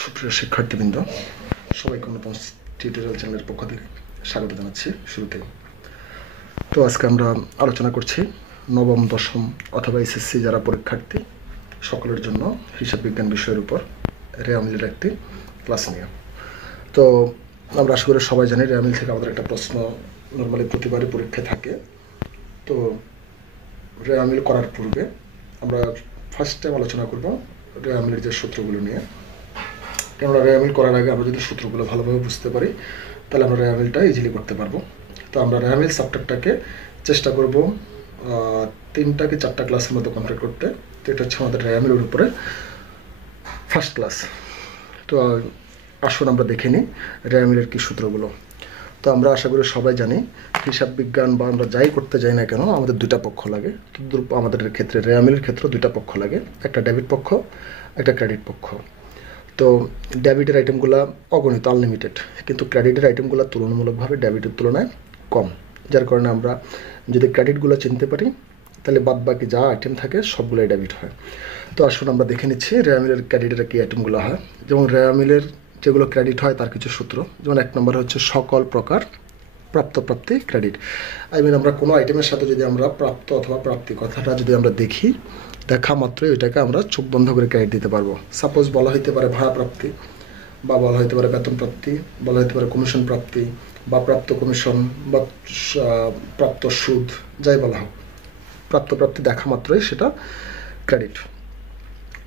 সুপ্রিয় শিক্ষার্থীবৃন্দ, সবাইকে অনুপম টিউটোরিয়াল চ্যানেলের পক্ষ থেকে স্বাগত জানাচ্ছি। শুরুতেই তো আজকে আমরা আলোচনা করছি নবম, দশম অথবা এসএসসি যারা পরীক্ষার্থী সকলের জন্য হিসাব বিজ্ঞান বিষয়ের উপর রেয়ামিলের একটি ক্লাস নিয়ে। তো আমরা আশা করি সবাই জানি রেয়ামিল থেকে আমাদের একটা প্রশ্ন নর্মালি প্রতিবারই পরীক্ষায় থাকে। তো রেয়ামিল করার পূর্বে আমরা ফার্স্ট টাইম আলোচনা করব রেয়ামিলের যে সূত্রগুলো নিয়ে। কেননা রেয়ামিল করার আগে আমরা যদি সূত্রগুলো ভালোভাবে বুঝতে পারি তাহলে আমরা রেয়ামিলটা ইজিলি করতে পারবো। তো আমরা রেয়ামিল চ্যাপ্টারটাকে চেষ্টা করব 3টা কি 4টা ক্লাসের মতো কমপ্লিট করতে। তো এটা হচ্ছে আমাদের রেয়ামিলের উপরে ফার্স্ট ক্লাস। তো আসুন আমরা দেখে নিই রেয়ামিলের কী সূত্রগুলো। তো আমরা আশা করি সবাই জানি হিসাব বিজ্ঞান বা আমরা যাই করতে যাই না কেন আমাদের দুইটা পক্ষ লাগে। আমাদের ক্ষেত্রে রেয়ামিলের ক্ষেত্রে দুইটা পক্ষ লাগে, একটা ডেবিট পক্ষ, একটা ক্রেডিট পক্ষ। তো ডেবিটের আইটেমগুলো অগণিত, আনলিমিটেড, কিন্তু ক্রেডিটের আইটেমগুলো তুলনামূলকভাবে ডেবিটের তুলনায় কম। যার কারণে আমরা যদি ক্রেডিটগুলো চিনতে পারি তাহলে বাদ বাকি যা আইটেম থাকে সবগুলোই ডেবিট হয়। তো আসুন আমরা দেখে নিচ্ছি রেয়ামিলের ক্রেডিটের কী আইটেমগুলো হয়। যেমন রেয়ামিলের যেগুলো ক্রেডিট হয় তার কিছু সূত্র, যেমন 1 নম্বর হচ্ছে সকল প্রকার প্রাপ্তি ক্রেডিট। আমরা কোনো আইটেমের সাথে যদি আমরা প্রাপ্ত অথবা প্রাপ্তি কথাটা যদি আমরা দেখি, দেখা মাত্রই ওইটাকে আমরা চোখ বন্ধ করে ক্রেডিট দিতে পারবো। সাপোজ বলা হইতে পারে ভাড়া প্রাপ্তি, বা বলা হইতে পারে বেতন প্রাপ্তি, বলা হইতে পারে কমিশন প্রাপ্তি, বা প্রাপ্ত কমিশন, বা প্রাপ্ত সুদ, যাই বলা হোক, প্রাপ্তি দেখা মাত্রই সেটা ক্রেডিট।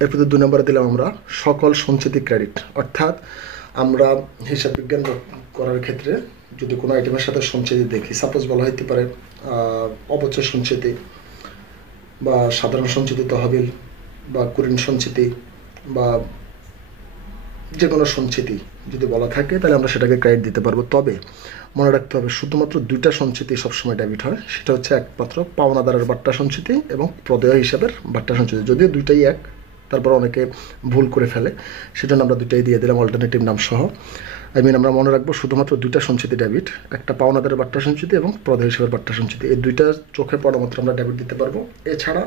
এরপর 2 নম্বরে দিলাম আমরা সকল সঞ্চিতি ক্রেডিট। অর্থাৎ আমরা হিসাব বিজ্ঞান করার ক্ষেত্রে যদি কোনো আইটেমের সাথে সঞ্চিতি দেখি, সাপোজ বলা হইতে পারে অবচয় সঞ্চিতি, বা সাধারণ সঞ্চিতি তহবিল, বা কুরিন সঞ্চিতি, বা যে কোনো সঞ্চিতি যদি বলা থাকে তাহলে আমরা সেটাকে ক্রেডিট দিতে পারবো। তবে মনে রাখতে হবে শুধুমাত্র 2টা সঞ্চিতি সবসময় ডেবিট হয়। সেটা হচ্ছে একমাত্র পাওনাদারের বাট্টা সঞ্চিতি এবং প্রদেয় হিসাবের বাট্টা সঞ্চিতি। যদিও দুইটাই এক, তারপর অনেকে ভুল করে ফেলে, সেজন্য আমরা দুইটাই দিয়ে দিলাম অল্টারনেটিভ নাম সহ। আমরা মনে রাখবো শুধুমাত্র 2টা সঞ্চিতি ডেবিট, একটা পাওনাদারের বাট্টা সঞ্চিতি এবং প্রদেয় হিসাবের বাট্টা সঞ্চিতি। এই 2টা চোখে পড়া মাত্র আমরা ডেবিট দিতে পারবো। এছাড়া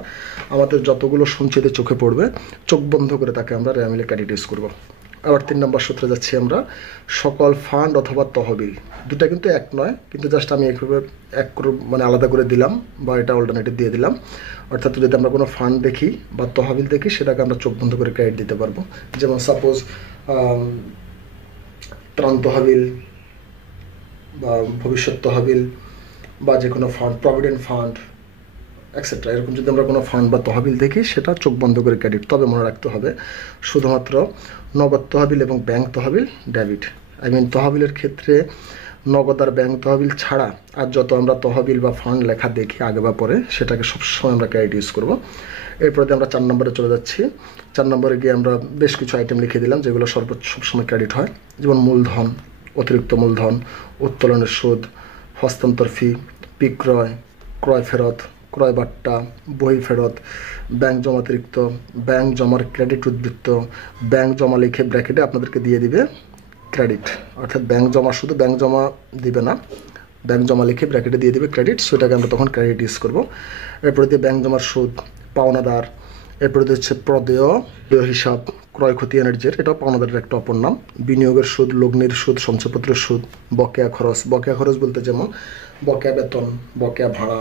আমাদের যতগুলো সঞ্চিতি চোখে পড়বে চোখ বন্ধ করে তাকে আমরা রেয়ামিলে ক্রেডিট ইউজ করবো। আবার 3 নম্বর সূত্রে যাচ্ছি আমরা সকল ফান্ড অথবা তহবিল। দুটা কিন্তু এক নয়, কিন্তু জাস্ট আমি একভাবে আলাদা করে দিলাম, বা এটা অল্টারনেটিভ দিয়ে দিলাম। অর্থাৎ যদি আমরা কোনো ফান্ড দেখি বা তহবিল দেখি সেটাকে আমরা চোখ বন্ধ করে ক্রেডিট দিতে পারবো। যেমন সাপোজ ত্রাণ তহবিল, বা ভবিষ্যৎ তহবিল, বা যে কোনো ফান্ড, প্রভিডেন্ট ফান্ড, এক্সেট্রা, এরকম যদি আমরা কোনো ফান্ড বা তহবিল দেখি সেটা চোখ বন্ধ করে ক্রেডিট। তবে মনে রাখতে হবে শুধুমাত্র নগদ তহবিল এবং ব্যাংক তহবিল ডেবিট। তহবিলের ক্ষেত্রে নগদ আর ব্যাংক তহবিল ছাড়া আর যত আমরা তহবিল বা ফান্ড লেখা দেখি আগে বা পরে সেটাকে সবসময় আমরা ক্রেডিট ইউজ করবো। এরপরে আমরা 4 নম্বরে চলে যাচ্ছি। 4 নম্বরে গিয়ে আমরা বেশ কিছু আইটেম লিখে দিলাম যেগুলো সবসময় ক্রেডিট হয়। যেমন মূলধন, অতিরিক্ত মূলধন, উত্তোলনের সুদ, হস্তান্তর ফি, বিক্রয়, ক্রয় ফেরত, ক্রয় বাট্টা, বই ফেরত, ব্যাংক জমাতিরিক্ত, ব্যাংক জমার ক্রেডিট উদ্বৃত্ত। ব্যাংক জমা লিখে ব্র্যাকেটে আপনাদেরকে দিয়ে দিবে ক্রেডিট, অর্থাৎ ব্যাংক জমা শুধু ব্যাংক জমা দিবে না, ব্যাংক জমা লিখে ব্র্যাকেটে দিয়ে দিবে ক্রেডিট, সেটাকে আমরা তখন ক্রেডিট ইউজ করবো। এরপরে দিয়ে ব্যাংক জমার সুদ, পাওনাদার। এরপরে হচ্ছে প্রদেয় হিসাব, ক্রয় ক্ষতি এনার্জির, এটাও পাওনাদারের একটা অপর নাম। বিনিয়োগের সুদ, লগ্নির সুদ, সঞ্চয়পত্রের সুদ, বকেয়া খরচ। বকেয়া খরচ বলতে যেমন বকেয়া বেতন, বকেয়া ভাড়া,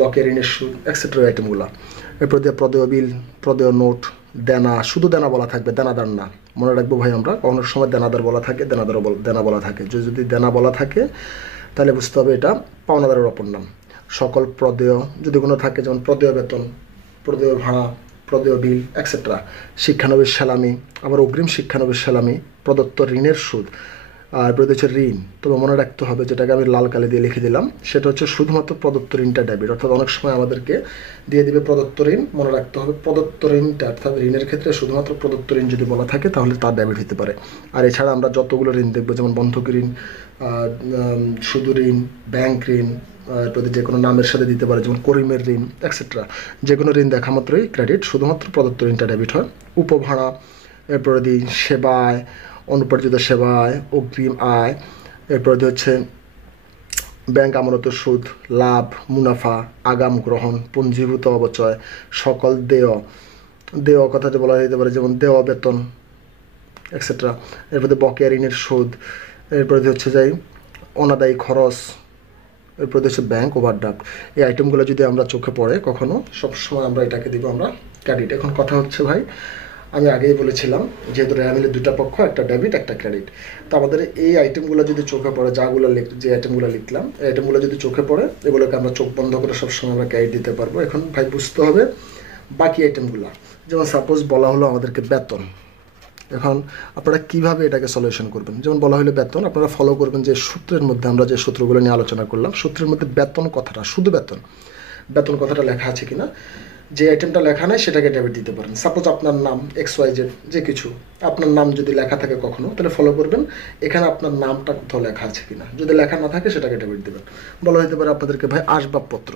বকেয়া ঋণের সুদ, এক্সেট্রা আইটেমগুলো। এরপর দিয়ে প্রদেয় বিল, প্রদেয় নোট, দেনা, শুধু দেনা বলা থাকবে, দেনাদার না। মনে রাখবো ভাই, আমরা অনেক সময় দেনাদার বলা থাকে, দেনা বলা থাকে। যদি দেনা বলা থাকে তাহলে বুঝতে হবে এটা পাওনাদারের অপর নাম। সকল প্রদেয় যদি কোনো থাকে, যেমন প্রদেয় বেতন, প্রদেয় ভাড়া, প্রদেয় বিল, এক্সেট্রা। শিক্ষানবিশ সালামি, আবার অগ্রিম শিক্ষানবিশ সালামি, প্রদত্ত ঋণের সুদ, আর হচ্ছে ঋণ। তবে মনে রাখতে হবে, যেটাকে আমি লাল কালি দিয়ে লিখে দিলাম, সেটা হচ্ছে শুধুমাত্র প্রদত্ত ঋণটা ডেবিট। অর্থাৎ অনেক সময় আমাদেরকে দিয়ে দিবে প্রদত্ত ঋণ, মনে রাখতে হবে প্রদত্ত ঋণটা, অর্থাৎ ঋণের ক্ষেত্রে শুধুমাত্র প্রদত্ত ঋণ যদি বলা থাকে তাহলে তার ডেবিট হতে পারে। আর এছাড়া আমরা যতগুলো ঋণ দেখবো, যেমন বন্ধক ঋণ, শুধু ঋণ, ব্যাংক ঋণ, এরপরে যে কোনো নামের সাথে দিতে পারে, যেমন করিমের ঋণ, এক্সেট্রা। যে কোনো ঋণ দেখা মাত্রই ক্রেডিট, শুধুমাত্র প্রদত্ত ঋণটা ডেবিট হয়। উপভাড়া, এরপরে দিই সেবায়, অনুপার্জিত সেবায়, অগ্রিম আয়। এরপরে হচ্ছে ব্যাংক আমানতের সুদ, লাভ, মুনাফা, আগাম গ্রহণ, পুঞ্জীভূত অবচয়, সকল দেয় কথাটা বলা যেতে পারে, যেমন দেওয়া বেতন, এক্সেট্রা। এরপরে বকেয়া ঋণের সুদ, এরপরে হচ্ছে যাই অনাদায়ী খরচ, এরপরে হচ্ছে ব্যাংক ওভারড্রাফট। এই আইটেমগুলো যদি আমরা চোখে পড়ে কখনো, সবসময় আমরা এটাকে দিব আমরা ক্রেডিট। এখন কথা হচ্ছে ভাই, আমি আগেই বলেছিলাম যেহেতু রেয়ামিলের দুটা পক্ষ, একটা ডেবিট একটা ক্রেডিট, তো আমাদের এই আইটেমগুলো যদি চোখে পড়ে, যে আইটেমগুলো লিখলাম এই আইটেমগুলো যদি চোখে পড়ে, এগুলোকে আমরা চোখ বন্ধ করে সবসময় আমরা ক্রেডিট দিতে পারবো। এখন ভাই বুঝতে হবে বাকি আইটেমগুলো, যেমন সাপোজ বলা হলো আমাদেরকে বেতন। এখন আপনারা কিভাবে এটাকে সলিউশন করবেন, যেমন বলা হলো বেতন, আপনারা ফলো করবেন যে সূত্রের মধ্যে আমরা যে সূত্রগুলো নিয়ে আলোচনা করলাম, সূত্রের মধ্যে বেতন কথাটা, শুধু বেতন কথাটা লেখা আছে কিনা। যে আইটেমটা লেখা নাই সেটাকে ডেবিট দিতে পারেন। সাপোজ আপনার নাম XYZ যে কিছু, আপনার নাম যদি লেখা থাকে কখনো, তাহলে ফলো করবেন এখানে আপনার নামটা কোথাও লেখা আছে কিনা। যদি লেখা না থাকে সেটাকে ডেবিট দেবেন। বলা হতে পারে আপনাদেরকে ভাই আসবাবপত্র,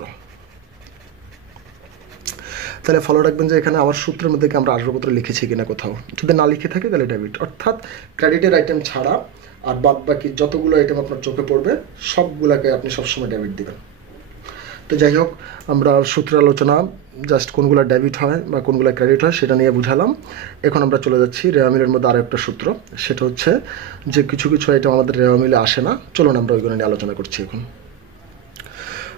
তাহলে ফলো রাখবেন যে এখানে আমার সূত্রের মধ্যে কি আমরা আসবাবপত্র লিখেছি কিনা কোথাও। যদি না লিখে থাকে তাহলে ডেবিট। অর্থাৎ ক্রেডিটের আইটেম ছাড়া আর বাদ বাকি যতগুলো আইটেম আপনার চোখে পড়বে সবগুলোকে আপনি সবসময় ডেবিট দেবেন। তো যাই হোক, আমরা সূত্রের আলোচনা জাস্ট কোনগুলো ডেবিট হয় বা কোনগুলো ক্রেডিট হয় সেটা নিয়ে বুঝালাম। এখন আমরা চলে যাচ্ছি রেওয়ামিলের মধ্যে আরও একটা সূত্র, সেটা হচ্ছে যে কিছু আইটেম আমাদের রেওয়ামিলে আসে না। চলুন আমরা ওইগুলো নিয়ে আলোচনা করছি এখন।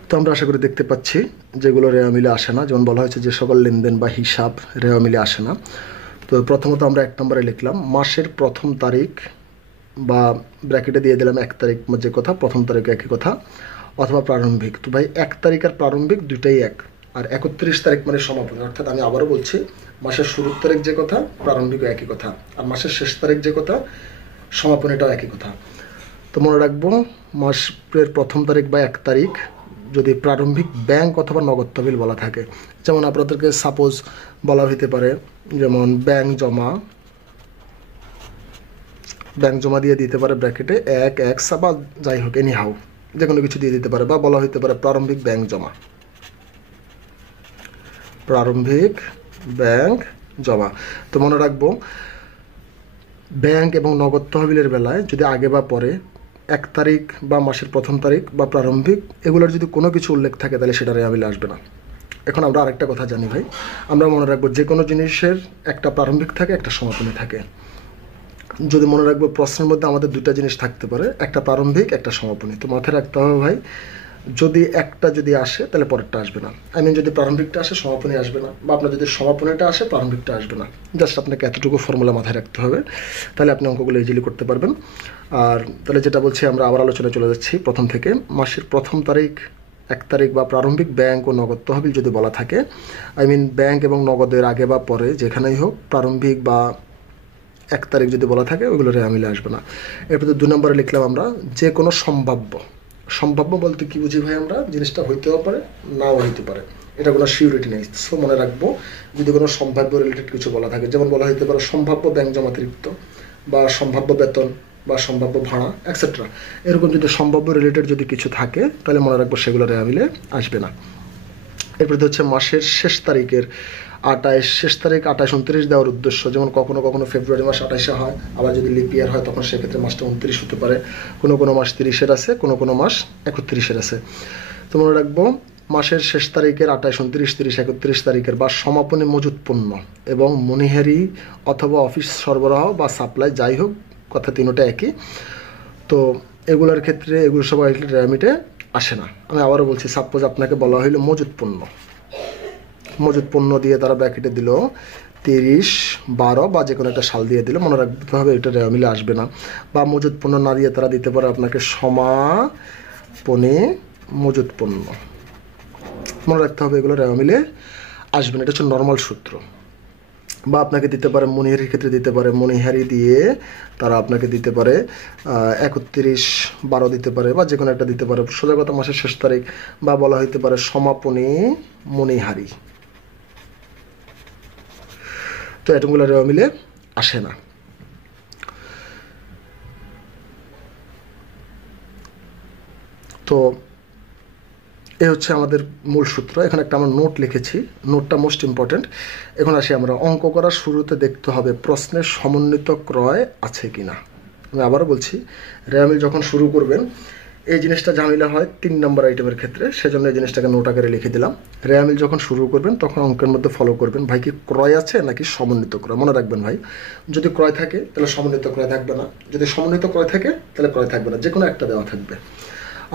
তো আমরা আশা করি দেখতে পাচ্ছি যেগুলো রেওয়ামিলে আসে না, যেমন বলা হয়েছে যে সকল লেনদেন বা হিসাব রেওয়ামিলে আসে না। তো প্রথমত আমরা 1 নম্বরে লিখলাম মাসের প্রথম তারিখ, বা ব্র্যাকেটে দিয়ে দিলাম 1 তারিখ, যে কথা প্রথম তারিখ একই কথা, অথবা প্রারম্ভিক। তো ভাই 1 তারিখ আর প্রারম্ভিক দুইটাই এক, আর 31 তারিখ মানে সমাপনী। অর্থাৎ আমি আবারও বলছি, মাসের শুরুর তারিখ যে কথা প্রারম্ভিকও একই কথা, আর মাসের শেষ তারিখ যে কথা সমাপনীটাও একই কথা। তো মনে রাখবো মাসের প্রথম তারিখ বা 1 তারিখ যদি প্রারম্ভিক ব্যাংক অথবা নগদ তহবিল বলা থাকে, যেমন আপনাদেরকে সাপোজ বলা হইতে পারে যেমন ব্যাংক জমা দিয়ে দিতে পারে ব্র্যাকেটে 1 বা যাই হোক এনিহাউ যে কোনো কিছু দিয়ে দিতে পারে, বা বলা হইতে পারে প্রারম্ভিক ব্যাংক জমা। তো মনে রাখবো ব্যাংক এবং নগদ তহবিলের বেলায় যদি আগে বা পরে 1 তারিখ বা মাসের প্রথম তারিখ বা প্রারম্ভিক এগুলোর যদি কোনো কিছু উল্লেখ থাকে তাহলে সেটা রেওয়ামিলে আসবে না। এখন আমরা আরেকটা কথা জানি ভাই, আমরা মনে রাখবো যে কোনো জিনিসের একটা প্রারম্ভিক থাকে একটা সমাপনী থাকে। যদি মনে রাখবো প্রশ্নের মধ্যে আমাদের দুটা জিনিস থাকতে পারে, একটা প্রারম্ভিক একটা সমাপনী। তো মাথায় রাখতে হবে ভাই, যদি একটা যদি আসে তাহলে পরেরটা আসবে না। যদি প্রারম্ভিকটা আসে সমাপনী আসবে না, বা আপনার যদি সমাপনীটা আসে প্রারম্ভিকটা আসবে না। জাস্ট আপনাকে এতটুকু ফর্মুলা মাথায় রাখতে হবে, তাহলে আপনি অঙ্কগুলো ইজিলি করতে পারবেন। আর তাহলে যেটা বলছি আমরা আবার আলোচনায় চলে যাচ্ছি প্রথম থেকে। মাসের প্রথম তারিখ, 1 তারিখ বা প্রারম্ভিক ব্যাংক ও নগদ তহবিল যদি বলা থাকে, ব্যাংক এবং নগদের আগে বা পরে যেখানেই হোক প্রারম্ভিক বা 1 তারিখ যদি বলা থাকে ওইগুলো রেওয়ামিলে আসবে না। এরপরে 2 নম্বরে লিখলাম আমরা যে কোনো সম্ভাব্য বলতে কি বুঝি ভাই, আমরা জিনিসটা হইতেও পারে নাও হইতে পারে, এটা কোনো সিউরিটি নেই। সো মনে রাখবো যদি কোনো সম্ভাব্য রিলেটেড কিছু বলা থাকে, যেমন বলা হইতে পারে সম্ভাব্য ব্যাংক জমাতিরিক্ত, বা সম্ভাব্য বেতন, বা সম্ভাব্য ভাড়া এক্সেট্রা, এরকম যদি সম্ভাব্য রিলেটেড যদি কিছু থাকে তাহলে মনে রাখবো সেগুলো রেওয়ামিলে আসবে না। এরপরে হচ্ছে মাসের শেষ তারিখের 28, শেষ তারিখ 28, 29 দেওয়ার উদ্দেশ্য, যেমন কখনো ফেব্রুয়ারি মাস 28 হয়, আবার যদি লিপ ইয়ার হয় তখন সেক্ষেত্রে মাসটা 29 হতে পারে, কোনো মাস 30-এর আছে, কোনো মাস 31-এর আছে। তো মনে রাখবো মাসের শেষ তারিখের 28, 29, 30, 31 তারিখের বা সমাপনী মজুত পণ্য এবং মনিহারি অথবা অফিস সরবরাহ বা সাপ্লাই যাই হোক কথা তিনটা একই। তো এগুলোর ক্ষেত্রে এগুলো সব রেওয়ামিলে আসে না। আমি আবারও বলছি, সাপোজ আপনাকে বলা হইলো মজুত পণ্য দিয়ে তারা ব্র্যাকেটে দিল 30/12 বা যে কোনো একটা সাল দিয়ে দিল, মনে রাখতে হবে এটা রেওয়ামিলে আসবে না। বা মজুত পণ্য না দিয়ে তারা দিতে পারে আপনাকে সমাপনী মজুত পণ্য, মনে রাখতে হবে এগুলো রেওয়ামিলে আসবে না। এটা হচ্ছে নর্মাল সূত্র। বা আপনাকে দিতে পারে মনিহারির ক্ষেত্রে দিতে পারে, মনিহারি দিয়ে তারা আপনাকে দিতে পারে 31/12 দিতে পারে, বা যে কোনো একটা দিতে পারে, সোজা কথা মাসের শেষ তারিখ, বা বলা হইতে পারে সমাপনী মনিহারি। তো এটুকুগুলো রেওয়ামিলে আসে না। তো এই হচ্ছে আমাদের মূল সূত্র। এখানে একটা আমরা নোট লিখেছি, নোটটা মোস্ট ইম্পর্টেন্ট। এখন আসি আমরা অঙ্ক করার শুরুতে দেখতে হবে প্রশ্নের সমন্বিত ক্রয় আছে কিনা। আমি আবারও বলছি, রেওয়ামিল যখন শুরু করবেন এই জিনিসটা ঝামেলা হয় 3 নম্বর আইটেমের ক্ষেত্রে, সেজন্য এই জিনিসটাকে নোট আকারে লিখে দিলাম। রেওয়া মিল যখন শুরু করবেন তখন অঙ্কের মধ্যে ফলো করবেন ভাই কি ক্রয় আছে নাকি সমন্বিত ক্রয়। মনে রাখবেন ভাই, যদি ক্রয় থাকে তাহলে সমন্বিত ক্রয় থাকবে না, যদি সমন্বিত ক্রয় থাকে তাহলে ক্রয় থাকবে না, যে কোনো একটা দেওয়া থাকবে।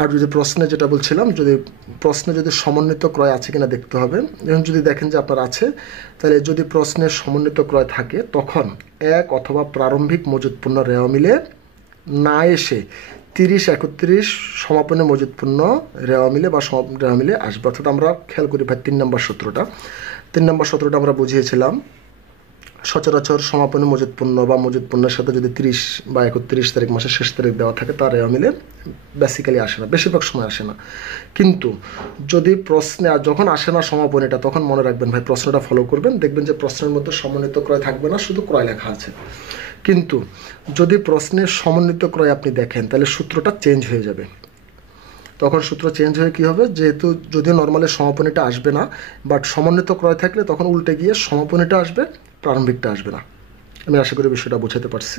আর যদি প্রশ্নে যেটা বলছিলাম, যদি প্রশ্নে যদি সমন্বিত ক্রয় আছে কিনা দেখতে হবে। এবং যদি দেখেন যে আপনার আছে, তাহলে যদি প্রশ্নে সমন্বিত ক্রয় থাকে তখন এক অথবা প্রারম্ভিক মজুত পণ্য রেওয়া মিলে না এসে 30-31 সমাপনী মজুত পণ্য রেওয়া মিলে বা রেওয়া মিলে আসবে। অর্থাৎ আমরা খেয়াল করি ভাই 3 নম্বর সূত্রটা আমরা বুঝিয়েছিলাম। সচরাচর সমাপনী মজুত পণ্য বা মজুত পণ্যের সাথে যদি 30 বা 31 তারিখ মাসের শেষ তারিখ দেওয়া থাকে তার রেওয়া মিলে বেসিক্যালি আসে না, বেশিরভাগ সময় আসে না। কিন্তু যদি প্রশ্নে আর যখন আসে না সমাপনীটা, তখন মনে রাখবেন ভাই প্রশ্নটা ফলো করবেন, দেখবেন যে প্রশ্নের মধ্যে সমন্বিত ক্রয় থাকবে না, শুধু ক্রয় লেখা আছে। কিন্তু যদি প্রশ্নের সমন্বিত ক্রয় আপনি দেখেন তাহলে সূত্রটা চেঞ্জ হয়ে যাবে। তখন সূত্র চেঞ্জ হয়ে কী হবে, যেহেতু যদিও নর্মালি সমাপনীটা আসবে না, বাট সমন্বিত ক্রয় থাকলে তখন উল্টে গিয়ে সমাপনীটা আসবে, প্রারম্ভিকটা আসবে না। আমি আশা করি বিষয়টা বুঝাতে পারছি।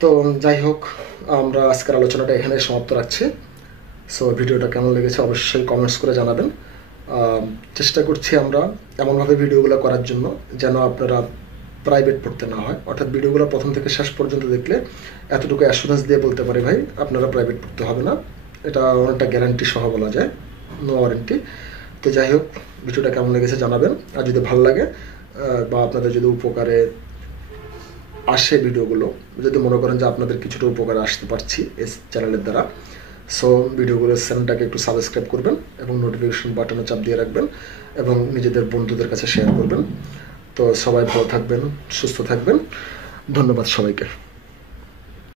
তো যাই হোক, আমরা আজকের আলোচনাটা এখানে সমাপ্ত রাখছি। সো ভিডিওটা কেমন লেগেছে অবশ্যই কমেন্টস করে জানাবেন। চেষ্টা করছি আমরা এমনভাবে ভিডিওগুলো করার জন্য যেন আপনারা প্রাইভেট পড়তে না হয়, অর্থাৎ ভিডিওগুলো প্রথম থেকে শেষ পর্যন্ত দেখলে এতটুকু অ্যাসুরেন্স দিয়ে বলতে পারি ভাই আপনারা প্রাইভেট পড়তে হবে না, এটা অনেকটা গ্যারান্টি সহ বলা যায়, নো ওয়ারেন্টি। তো যাই হোক, ভিডিওটা কেমন লেগেছে জানাবেন। আর যদি ভালো লাগে বা আপনাদের যদি উপকারে আসে ভিডিওগুলো, যদি মনে করেন যে আপনাদের কিছুটা উপকারে আসতে পারছি এই চ্যানেলের দ্বারা, সো ভিডিওগুলোর চ্যানেলটাকে একটু সাবস্ক্রাইব করবেন এবং নোটিফিকেশন বাটনে চাপ দিয়ে রাখবেন এবং নিজেদের বন্ধুদের কাছে শেয়ার করবেন। তো সবাই ভালো থাকবেন, সুস্থ থাকবেন। ধন্যবাদ সবাইকে।